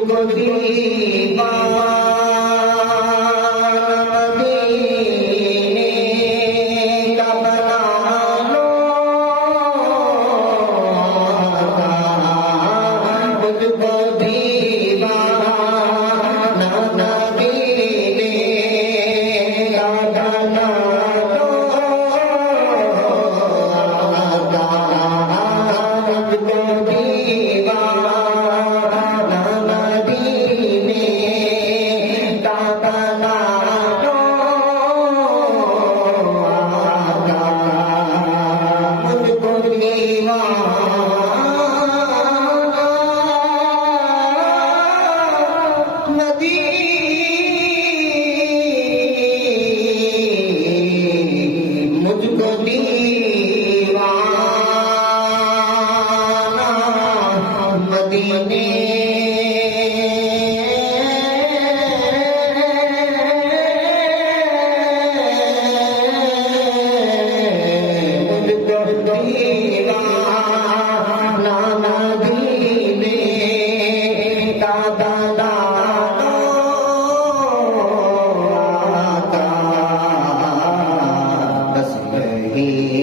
मुझको दीवाना मदीने का बना लो, मुझको दीवाना मदीने का बना लो, मुझको दीवाना मदीने का बना लो, मुझको दीवाना मुझको दीवाना मदीने मुझको दीवाना मदीने का बना लो, बस यही